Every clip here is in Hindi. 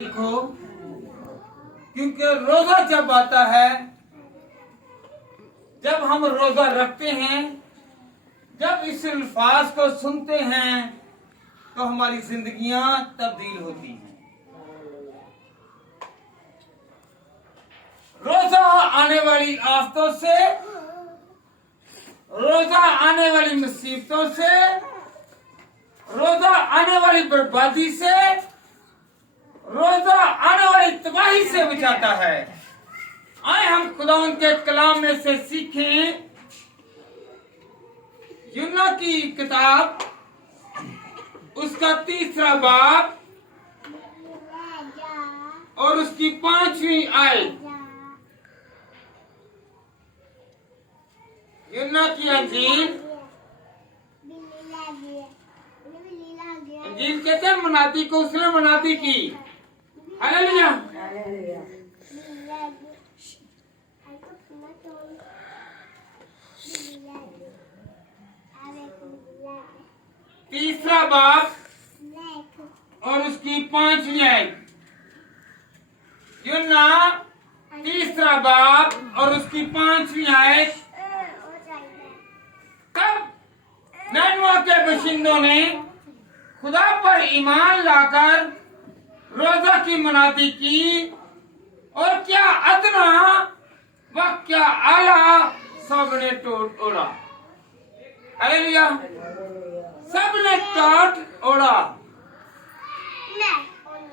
देखो, क्योंकि रोजा जब आता है, जब हम रोजा रखते हैं, जब इस अल्फाज को सुनते हैं तो हमारी जिंदगियां तब्दील होती हैं। रोजा आने वाली आफतों से, रोजा आने वाली मुसीबतों से, रोजा आने वाली बर्बादी से, रोजा आने वाली तबाही से बचाता है। आए हम खुदावंद के कलाम में से सीखें। यूना की किताब, उसका 3रा बाब और उसकी 5वीं आयत। यूना की अंजील, अंजील कहते हैं मनाती को उसने मनाती की। हालेलुया। तीसरा बाब और उसकी 5वीं आयत। यूना 3रा बाब और उसकी 5वीं आयत। तब नैनवा के बशिंदों ने खुदा पर ईमान लाकर रोजा की मनाती की, और क्या अदना व क्या आला सबने टोट ओढ़ा। हालेलुया। सबने टोट ओढ़ा।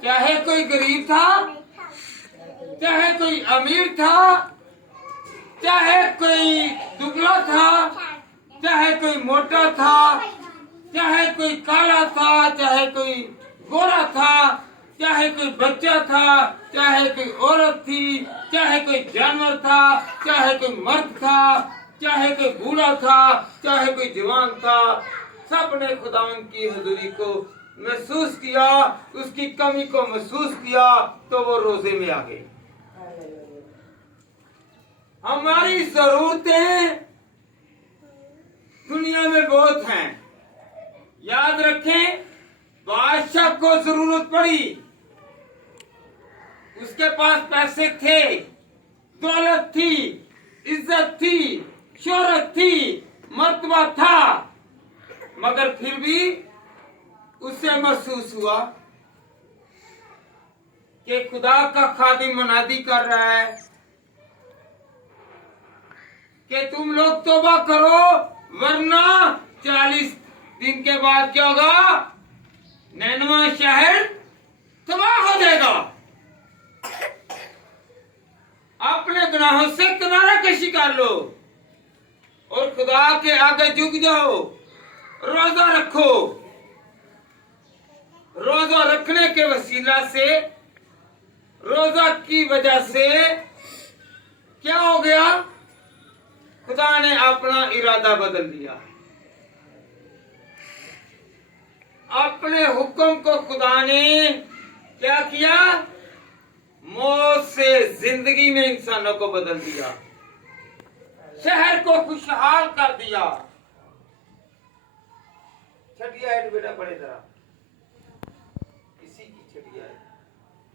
चाहे कोई गरीब था, चाहे कोई अमीर था, चाहे कोई दुबला था, चाहे कोई मोटा था, चाहे कोई काला था, चाहे कोई गोरा था, चाहे कोई बच्चा था, चाहे कोई औरत थी, चाहे कोई जानवर था, चाहे कोई मर्द था, चाहे कोई बूढ़ा था, चाहे कोई जवान था, सबने खुदावंद की हुजूरी को महसूस किया, उसकी कमी को महसूस किया, तो वो रोजे में आ गए। हमारी जरूरतें दुनिया में बहुत हैं। याद रखें, बादशाह को जरूरत पड़ी, उसके पास पैसे थे, दौलत थी, इज्जत थी, शोहरत थी, मर्तबा था, मगर फिर भी उससे महसूस हुआ कि खुदा का खादिम मुनादी कर रहा है कि तुम लोग तौबा करो, वरना 40 दिन के बाद क्या होगा? नैनवा शहर तबाह हो जाएगा। अपने गुनाहों से किनारा कशी कर लो और खुदा के आगे झुक जाओ, रोजा रखो। रोजा रखने के वसीला से, रोजा की वजह से क्या हो गया? खुदा ने अपना इरादा बदल दिया। अपने हुक्म को खुदा ने क्या किया? मौत से जिंदगी में इंसानों को बदल दिया, शहर को खुशहाल कर दिया। छठी आयत बेटा पढ़े जरा, इसी की छठी आयत,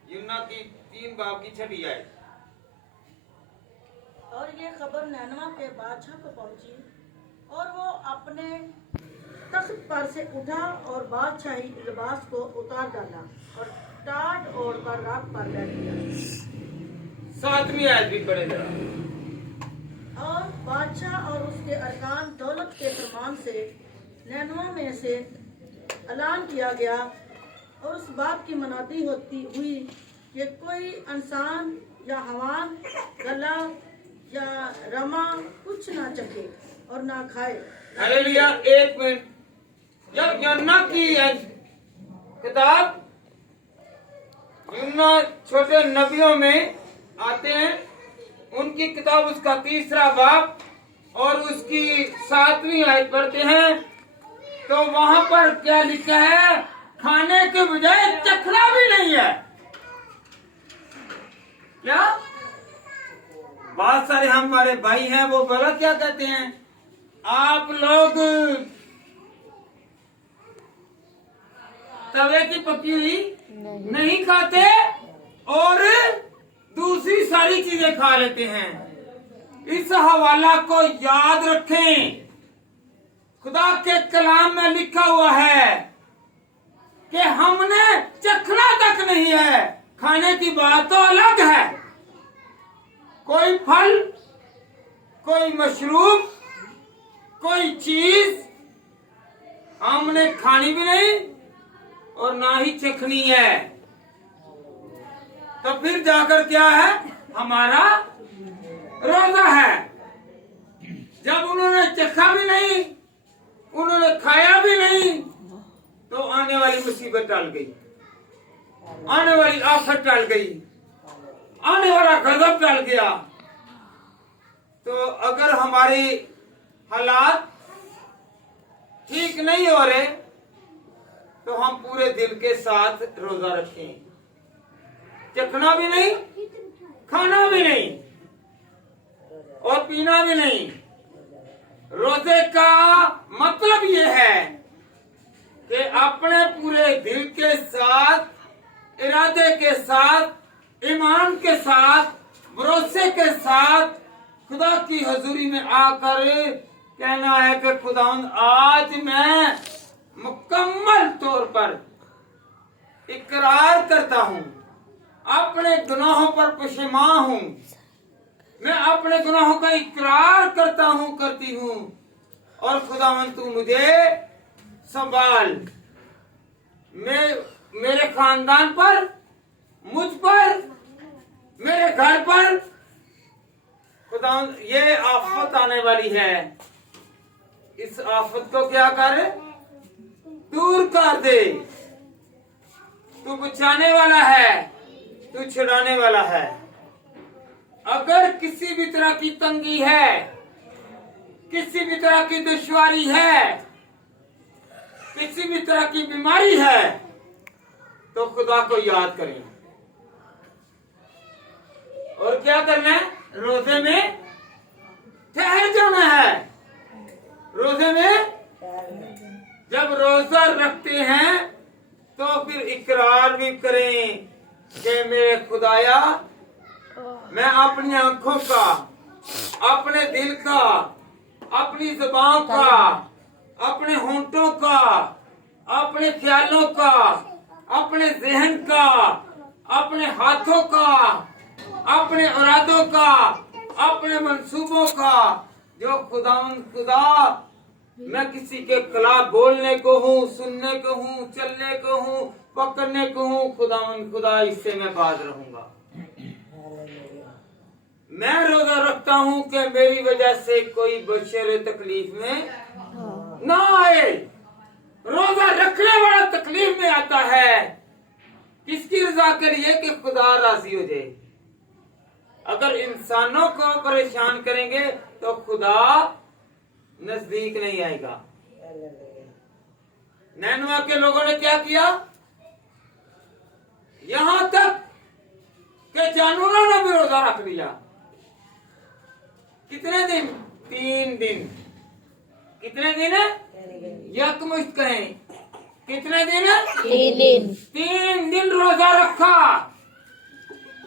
यूना की 3 बाब की छठी आयत। और ये खबर नैनवा के बादशाह को पहुंची, और वो अपने तख्त पर से उठा और बादशाही लिबास को उतार डाला और टाट ओढ़कर राख पर बैठ गया। 7वीं आयत भी पढ़े जरा। और बादशाह और उसके अरकान दौलत के फरमान से नैनवा में से ऐलान किया गया, और उस बात की मनाती होती हुई कि कोई इंसान या हवान, गला या रमा कुछ ना चखे और ना खाए। हालेलुया। 1 मिनट। जब यूना की किताब, यूना छोटे नबियों में आते हैं, उनकी किताब उसका 3रा बाब और उसकी 7वीं आयत पढ़ते हैं, तो वहां पर क्या लिखा है? खाने के बजाय चखना भी नहीं है। क्या? बहुत सारे हमारे भाई हैं, वो बोला क्या कहते हैं? आप लोग तवे की पकी हुई नहीं खाते, सारी चीजें खा लेते हैं। इस हवाला को याद रखें। खुदा के कलाम में लिखा हुआ है कि हमने चखना तक नहीं है, खाने की बात तो अलग है। कोई फल, कोई मशरूब, कोई चीज हमने खानी भी नहीं और ना ही चखनी है। तो फिर जाकर क्या है? हमारा रोजा है। जब उन्होंने चखा भी नहीं, उन्होंने खाया भी नहीं, तो आने वाली मुसीबत टल गई, आने वाली आफत टल गई, आने वाला गजब टल गया। तो अगर हमारे हालात ठीक नहीं हो रहे तो हम पूरे दिल के साथ रोजा रखें। चखना भी नहीं, खाना भी नहीं और पीना भी नहीं। रोजे का मतलब ये है कि अपने पूरे दिल के साथ, इरादे के साथ, ईमान के साथ, भरोसे के साथ खुदा की हजूरी में आकर कहना है कि खुदावंद आज मैं मुकम्मल तौर पर इकरार करता हूँ, अपने गुनाहों पर पशेमान हूँ, मैं अपने गुनाहों का इकरार करता हूँ, करती हूँ, और खुदावंद तू मुझे संभाल, मेरे खानदान पर, मुझ पर, मेरे घर पर खुदावंद ये आफत आने वाली है। इस आफत को क्या करे? दूर कर दे। तू बचाने वाला है, तू छुड़ाने वाला है। अगर किसी भी तरह की तंगी है, किसी भी तरह की दुश्वारी है, किसी भी तरह की बीमारी है, तो खुदा को याद करें। और क्या करना है? रोजे में ठहर जाना है। रोजे में जब रोजा रखते हैं तो फिर इकरार भी करें कि मेरे खुदाया, मैं अपनी आंखों का, अपने दिल का, अपनी जुबान का, अपने होंठों का, अपने ख्यालों का, अपने जहन का, अपने हाथों का, अपने इरादों का, अपने मंसूबों का, जो खुदा मैं किसी के खिलाफ बोलने को हूँ, सुनने को हूँ, चलने को हूँ, पकड़ने को हूँ, खुदा इससे मैं बाज रहूंगा। मैं रोजा रखता हूँ कि मेरी वजह से कोई बशर तकलीफ में ना आए। रोजा रखने वाला तकलीफ में आता है किसकी रजा के लिए? कि खुदा राजी हो जाए। अगर इंसानों को परेशान करेंगे तो खुदा नजदीक नहीं आएगा। नैनवा के लोगों ने क्या किया? यहां तक कि जानवरों ने भी रोजा रख लिया। कितने दिन? 3 दिन। कितने दिन है? यकमुश्त कहें, कितने दिन है? 3 दिन। 3 दिन रोजा रखा।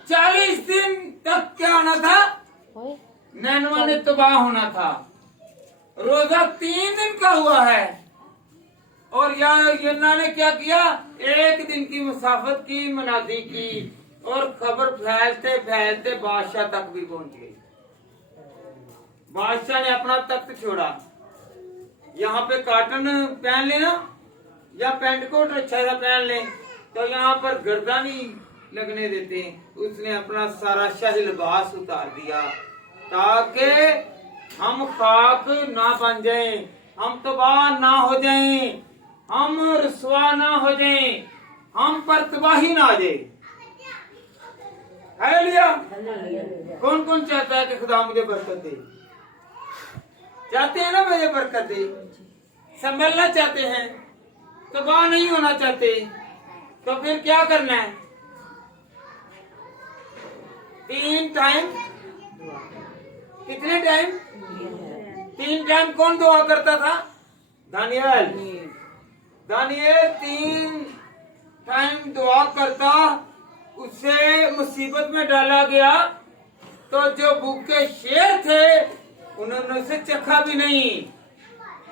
40 दिन तक क्या होना था? नैनवा ने तबाह होना था। रोजा 3 दिन का हुआ है और यन्ना ने क्या किया? 1 दिन की मुसाफत की, मनादी की, और खबर फैलते फैलते बादशाह तक भी पहुंच गई। बादशाह ने अपना तख्त छोड़ा। यहाँ पे कॉटन पहन लेना या पेंट कोट अच्छा सा पहन ले, तो यहाँ पर गर्दा नहीं लगने देते। उसने अपना सारा शाही लिबास उतार दिया ताकि हम खाक ना बन जाएं, हम तबाह ना हो जाएं, हम रुसवा ना हो जाएं, हम पर तबाही ना आ जाए। हालेलुया। कौन कौन चाहता है कि खुदा मुझे बरकत दे? चाहते हैं ना मुझे बरकत दे? संभलना चाहते हैं, तबाह नहीं होना चाहते, तो फिर क्या करना है? 3 टाइम। कितने टाइम? 3 टाइम। कौन दुआ करता था? दानियल 3 टाइम दुआ करता, उसे मुसीबत में डाला गया तो जो भूखे शेर थे उन्होंने उसे चखा भी नहीं,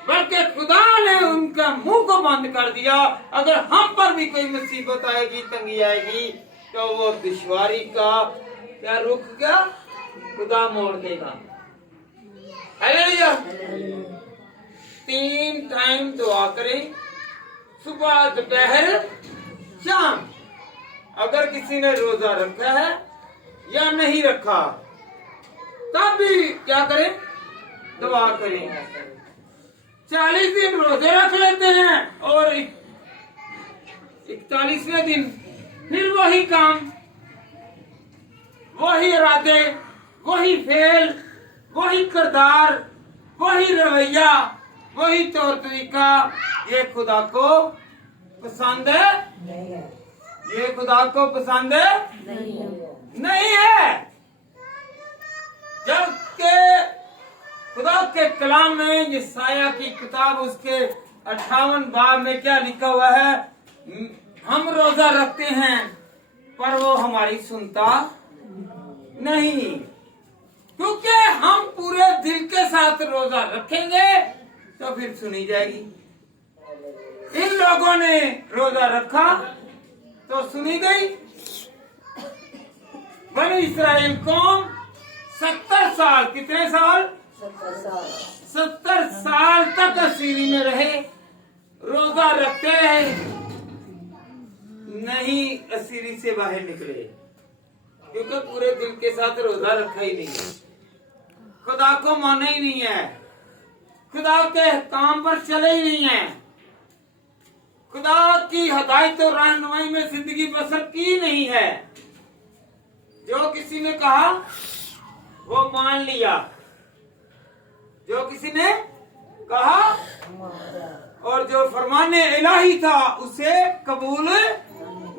बल्कि खुदा ने उनका मुंह को बंद कर दिया। अगर हम पर भी कोई मुसीबत आएगी, तंगी आएगी, तो वो दुश्वारी का क्या रुख क्या खुदा मोड़ देगा। हालेलुया। 3 टाइम दुआ करें, सुबह, दोपहर, शाम। अगर किसी ने रोजा रखा है या नहीं रखा, तब भी क्या करें, दुआ करें। 40 दिन रोजे रख लेते हैं और 41वें दिन फिर वही काम, वही इरादे, वही फेल, वही किरदार, वही रवैया, वही तौर तरीका। ये खुदा को पसंद है? ये खुदा को पसंद नहीं है। जबकि खुदा के कलाम में यशायाह की किताब उसके 58 बाब में क्या लिखा हुआ है, हम रोजा रखते हैं पर वो हमारी सुनता नहीं। क्योंकि हम पूरे दिल के साथ रोजा रखेंगे तो फिर सुनी जाएगी। इन लोगों ने रोजा रखा तो सुनी गई। बनी इस्राएल कौम 70 साल, कितने साल? 70 साल तक असीरी में रहे, रोजा रखते रहे, नहीं असीरी से बाहर निकले, क्योंकि पूरे दिल के साथ रोजा रखा ही नहीं, खुदा को माना ही नहीं है, खुदा के काम पर चले ही नहीं है, खुदा की हदायत और रहनुमाई में जिंदगी बसर की नहीं है। जो किसी ने कहा वो मान लिया, जो किसी ने कहा, और जो फरमाने इलाही था उसे कबूल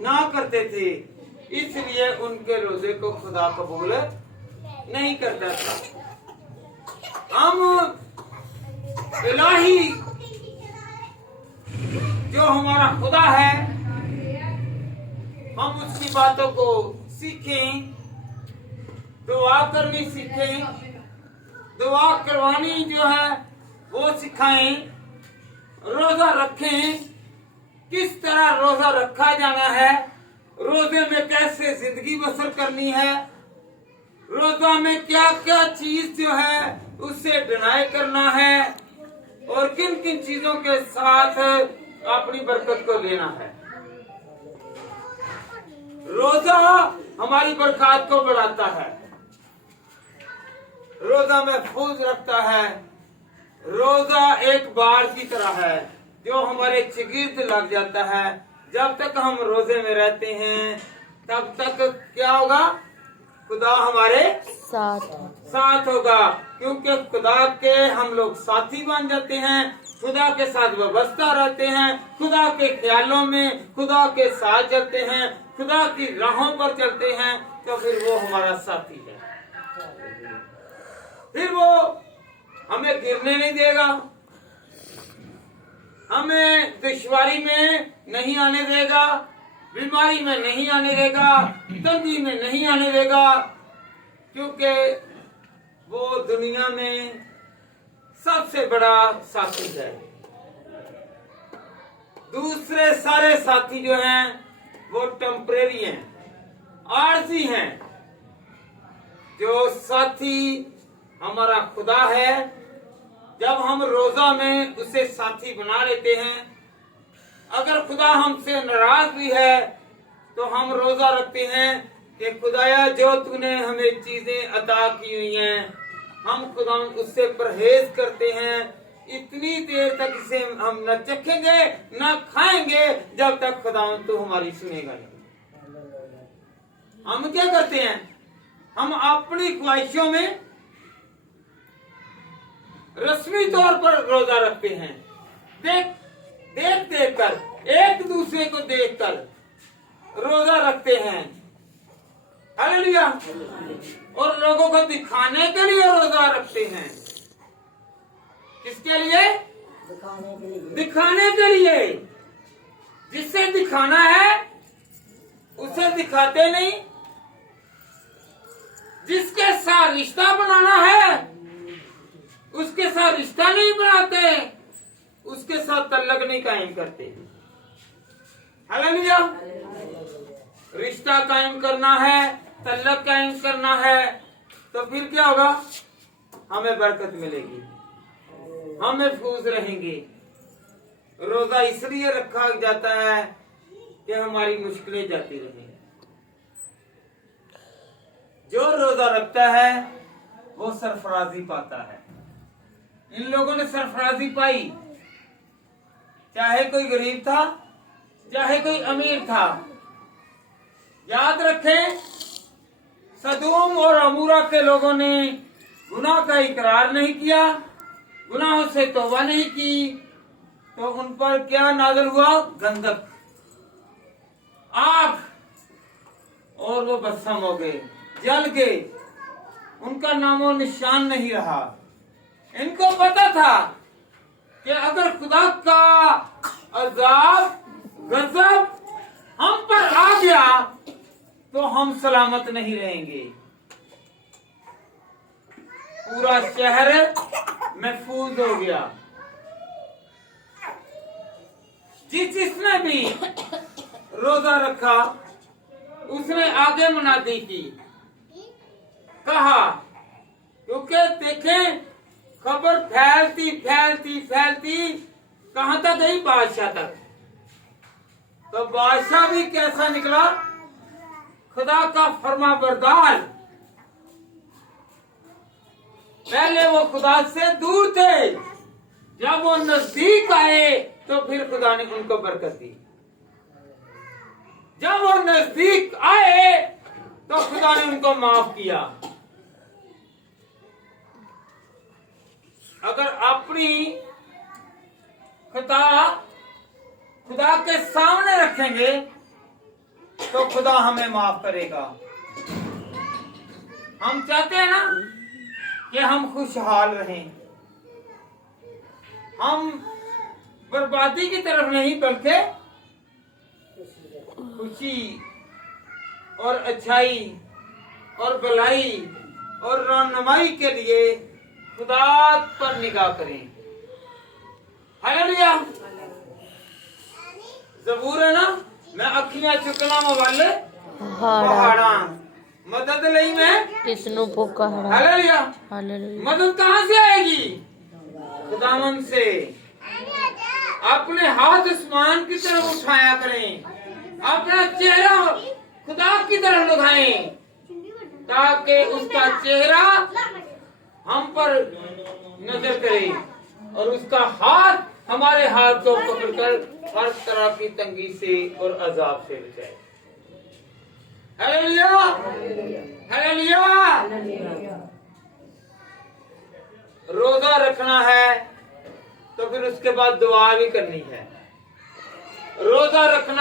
ना करते थे, इसलिए उनके रोजे को खुदा कबूल नहीं करता था। हम इलाही जो हमारा खुदा है, हम उसकी बातों को सीखें, दुआ करनी सीखें, दुआ करवानी जो है वो सिखाएं, रोजा रखें, किस तरह रोजा रखा जाना है, रोजे में कैसे जिंदगी बसर करनी है, रोजा में क्या क्या चीज जो है उससे डिनाई करना है, और किन किन चीजों के साथ अपनी बरकत को लेना है। रोजा हमारी बरकत को बढ़ाता है, रोजा महफूज रखता है, रोजा एक बार की तरह है जो हमारे चिगिर्द लग जाता है। जब तक हम रोजे में रहते हैं तब तक क्या होगा, खुदा हमारे साथ होगा, क्योंकि खुदा के हम लोग साथी बन जाते हैं, खुदा के साथ वाबस्ता रहते हैं, खुदा के ख्यालों में खुदा के साथ चलते हैं, खुदा की राहों पर चलते हैं, तो फिर वो हमारा साथी है, फिर वो हमें गिरने नहीं देगा, हमें दुश्वारी में नहीं आने देगा, बीमारी में नहीं आने देगा, तंगी में नहीं आने देगा, क्योंकि वो दुनिया में सबसे बड़ा साथी है। दूसरे सारे साथी जो हैं वो टेम्परेरी हैं, आरजी हैं। जो साथी हमारा खुदा है, जब हम रोजा में उसे साथी बना लेते हैं, अगर खुदा हमसे नाराज भी है तो हम रोजा रखते हैं कि खुदाया जो तूने हमें चीजें अता की हुई हैं, हम खुदा उससे परहेज करते हैं, इतनी देर तक इसे हम न चखेंगे न खाएंगे जब तक खुदा तू हमारी सुनेगा नहीं। हम क्या करते हैं, हम अपनी ख्वाहिशों में रस्मी तौर पर रोजा रखते हैं, देख कर, एक दूसरे को देख कर रोजा रखते हैं, हालेलुया, और लोगों को दिखाने के लिए रोजा रखते हैं। किसके लिए? दिखाने के लिए। जिससे दिखाना है उसे दिखाते नहीं, जिसके साथ रिश्ता बनाना है उसके साथ रिश्ता नहीं बनाते, उसके साथ तल्लक नहीं कायम करते। हालेलुया। रिश्ता कायम करना है, तल्लक कायम करना है, तो फिर क्या होगा? हमें बरकत मिलेगी, हम महफूज रहेंगे। रोजा इसलिए रखा जाता है कि हमारी मुश्किलें जाती रहें। जो रोजा रखता है वो सरफराजी पाता है। इन लोगों ने सरफराजी पाई, चाहे कोई गरीब था चाहे कोई अमीर था। याद रखें, सदूम और अमूरा के लोगों ने गुनाह का इकरार नहीं किया, गुनाहों से तौबा नहीं की, तो उन पर क्या नाज़िल हुआ? गंधक, आग, और वो भस्म हो गए, जल गए, उनका नामो निशान नहीं रहा। इनको पता था कि अगर खुदा का अजाब, गजब हम पर आ गया तो हम सलामत नहीं रहेंगे। पूरा शहर महफूज हो गया। जिसने भी रोजा रखा उसने आगे मुनादी की, कहा, क्योंकि देखें खबर फैलती फैलती फैलती कहां तक गई? बादशाह तक। तो बादशाह भी कैसा निकला? खुदा का फरमा बरदार। पहले वो खुदा से दूर थे, जब वो नजदीक आए तो फिर खुदा ने उनको बरकत दी। जब वो नजदीक आए तो खुदा ने उनको माफ किया। अगर अपनी खता खुदा के सामने रखेंगे तो खुदा हमें माफ करेगा। हम चाहते हैं ना कि हम खुशहाल रहें, हम बर्बादी की तरफ नहीं बल्कि खुशी और अच्छाई और भलाई और रहनुमाई के लिए खुदा पर निगाह करें। हालेलुया। ज़बूर है ना, मैं अखियां चुकना वाले पहाड़ा मदद लई मैं किसनु पुकारा। हालेलुया। हालेलुया। मदद कहां से आएगी? खुदावंद से। अपने हाथ आसमान की तरफ उठाया करें, अपना चेहरा खुदा की तरफ लगाएं, ताकि उसका चेहरा हम पर नजर करे और उसका हाथ हमारे हाथ को पकड़कर हर तरह की तंगी से और अजाब से बचाए। Hallelujah, hallelujah. रोजा रखना है तो फिर उसके बाद दुआ भी करनी है। रोजा रखना